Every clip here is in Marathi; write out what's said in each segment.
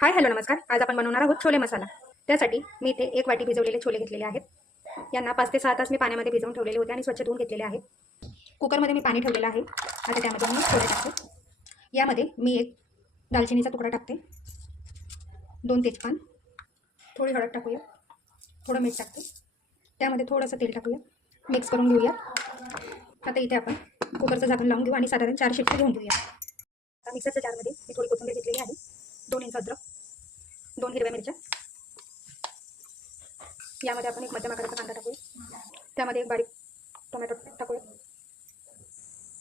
हाय हॅलो नमस्कार. आज आपण बनवणार आहोत छोले मसाला. त्यासाठी मी इथे 1 वाटी भिजवलेले छोले घेतलेले आहेत. यांना 5 ते 6 तास मी पाण्यामध्ये भिजवून ठेवलेले होते आणि स्वच्छ धुवून घेतलेले आहेत. कुकरमध्ये मी पाणी ठेवलेलं आहे. आता त्यामध्ये मी छोले टाकते. यामध्ये मी 1 दालचिनीचा तुकडा टाकते, 2 तेजपान, थोडी हळद टाकूया, थोडं मीठ टाकते, त्यामध्ये थोडंसं तेल टाकूया, मिक्स करून घेऊया. आता इथे आपण कुकरचं झाकण लावून घेऊ आणि साधारण 4 शिट्टी घेऊन घेऊया. आता मिक्सरच्या जारमध्ये मी थोडी कोथिंबीर घेतलेली आहे, 2 इंच अद्रक, 2 हिरव्या मिरच्या, यामध्ये आपण 1 मध्यम आकाराचा कांदा टाकूया, त्यामध्ये 1 बारीक टोमॅटो टाकूया,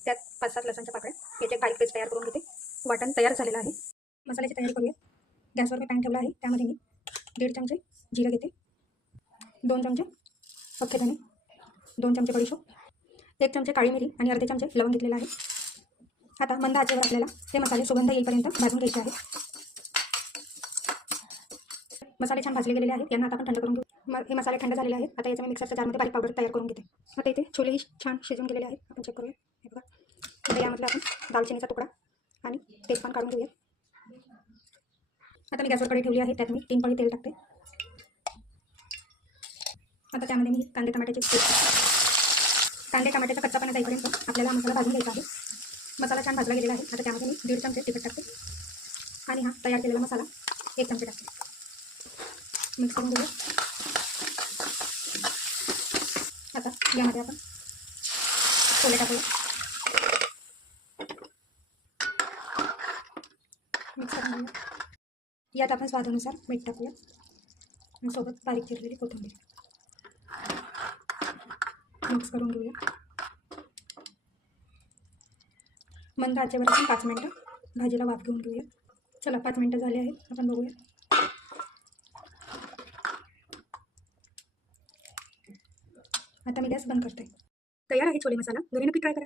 त्यात 5-7 लसणच्या पाकळ्या, याची एक बारीक पेस्ट तयार करून घेते. वाटण तयार झालेलं आहे. मसाल्याची तयारी करूया. गॅसवर मी पॅन ठेवला आहे, त्यामध्ये मी 1.5 चमचे जिरं घेते, 2 चमचे अख्खे धणे, 2 चमचे बडीशोप, 1 चमचे काळी मिरी आणि अर्धे चमचे लवंग घेतलेला आहे. आता मंद आचेवर आपल्याला हे मसाले सुगंध येईपर्यंत भाजून घ्यायचे आहेत. मसाले छान भाजले गेलेले आहेत. यांना आता आपण थंड करून घेऊ. हे मसाले थंड झालेले आहेत. आता याचं मी मिक्सरच्या जारमध्ये बारीक पावडर तयार करून घेते. आता इथे छोलेही छान शिजून गेलेले आहेत. आपण चेक करूया. हे बघा, आता यामध्ये आपण दालचिनीचा तुकडा आणि तेजपान काढून घेऊया. आता मी गॅसवर कढई ठेवली आहे, त्यात मी 3 पळी तेल टाकते. आता त्यामध्ये मी कांदे टमाट्याचा कच्चापणा जाईपर्यंत आपल्याला मसाला भाजून घ्यायचा आहे. मसाला छान भाजला गेलेला आहे. आता त्यामध्ये मी 1.5 चमचे तिखट टाकते आणि हा तयार केलेला मसाला 1 चमचे टाकते. मिक्स करून घेऊया. आता यामध्ये आपण छोले टाकूया, मिक्स करून घेऊया. यात आपण स्वादानुसार मीठ टाकूया आणि सोबत बारीक चिरलेली कोथिंबीर मिक्स करून घेऊया. मंद आचेवर आपण 5 मिनटं भाजीला वाफ घेऊन घेऊया. चला, 5 मिनटं झाले आहेत. आपण बघूया. आता मी गॅस बंद करते. तयार आहे छोले मसाला. घरी नक्की ट्राय करा.